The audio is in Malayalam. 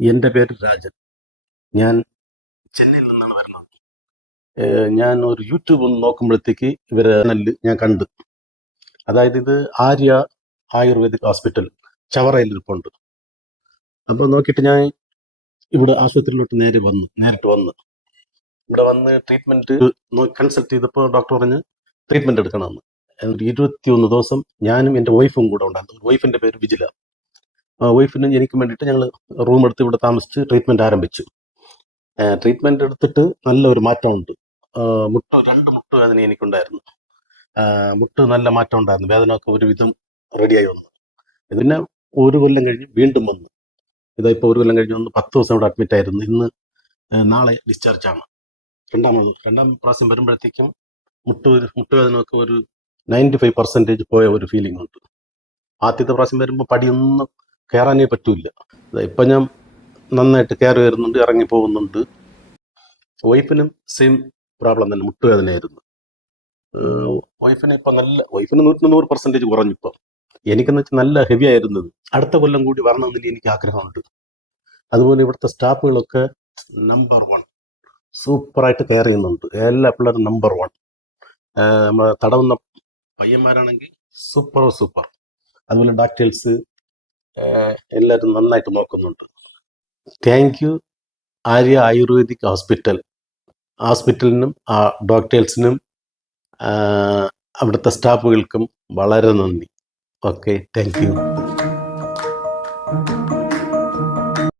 എൻ്റെ പേര് രാജൻ. ഞാൻ ചെന്നൈയിൽ നിന്നാണ് വരുന്നത്. ഞാൻ ഒരു യൂട്യൂബ് ഒന്ന് നോക്കുമ്പോഴത്തേക്ക് ഇവരെ ചാനലിൽ ഞാൻ കണ്ടു. അതായത് ഇത് ആര്യ ആയുർവേദിക് ഹോസ്പിറ്റൽ ചവറയിൽ ഇരിപ്പുണ്ട്. അപ്പോൾ നോക്കിയിട്ട് ഞാൻ ഇവിടെ ആശുപത്രിയിലോട്ട് നേരിട്ട് വന്ന് ഇവിടെ വന്ന് ട്രീറ്റ്മെന്റ് കൺസൾട്ട് ചെയ്തപ്പോൾ ഡോക്ടർ പറഞ്ഞ് ട്രീറ്റ്മെന്റ് എടുക്കണമെന്ന്. 21 ദിവസം ഞാനും എൻ്റെ വൈഫും കൂടെ ഉണ്ടായിരുന്നു. വൈഫിന്റെ പേര് വിജില. വൈഫിനും എനിക്കും വേണ്ടിയിട്ട് ഞങ്ങൾ റൂം എടുത്ത് ഇവിടെ താമസിച്ച് ട്രീറ്റ്മെന്റ് ആരംഭിച്ചു. ട്രീറ്റ്മെന്റ് എടുത്തിട്ട് നല്ലൊരു മാറ്റമുണ്ട്. രണ്ട് മുട്ടുവേദന എനിക്കുണ്ടായിരുന്നു. മുട്ട് നല്ല മാറ്റം ഉണ്ടായിരുന്നു. വേദന ഒക്കെ ഒരുവിധം റെഡിയായി വന്നു. പിന്നെ 1 കൊല്ലം കഴിഞ്ഞ് വീണ്ടും വന്നു. ഇതായിപ്പോൾ 1 കൊല്ലം കഴിഞ്ഞ് വന്ന് 10 ദിവസം ഇവിടെ അഡ്മിറ്റ് ആയിരുന്നു. ഇന്ന് നാളെ ഡിസ്ചാർജ് ആണ്. രണ്ടാം പ്രാവശ്യം വരുമ്പോഴത്തേക്കും മുട്ടുവേദന ഒക്കെ ഒരു 95% പോയ ഒരു ഫീലിംഗ് ഉണ്ട്. ആദ്യത്തെ പ്രാവശ്യം വരുമ്പോൾ പടിയൊന്നും കയറാനേ പറ്റൂല. ഇപ്പം ഞാൻ നന്നായിട്ട് കയറി വരുന്നുണ്ട്, ഇറങ്ങി പോകുന്നുണ്ട്. വൈഫിനും സെയിം പ്രോബ്ലം തന്നെ, മുട്ടുവേദനയായിരുന്നു. വൈഫിന് 100% കുറഞ്ഞു. ഇപ്പം എനിക്കെന്ന് വെച്ചാൽ നല്ല ഹെവി ആയിരുന്നത്. അടുത്ത കൊല്ലം കൂടി വരണമെന്നില്ല എനിക്ക് ആഗ്രഹമുണ്ട്. അതുപോലെ ഇവിടുത്തെ സ്റ്റാഫുകളൊക്കെ നമ്പർ 1 സൂപ്പറായിട്ട് കെയർ ചെയ്യുന്നുണ്ട്. എല്ലാ പിള്ളേരും നമ്പർ 1. നമ്മളെ തടവുന്ന പയ്യന്മാരാണെങ്കിൽ സൂപ്പർ. അതുപോലെ ഡോക്ടേഴ്സ് എല്ലാവരും നന്നായിട്ട് നോക്കുന്നുണ്ട്. താങ്ക് യു ആര്യ ആയുർവേദിക് ഹോസ്പിറ്റലിനും ഡോക്ടേഴ്സിനും അവിടുത്തെ സ്റ്റാഫുകൾക്കും വളരെ നന്ദി. Okay, thank you.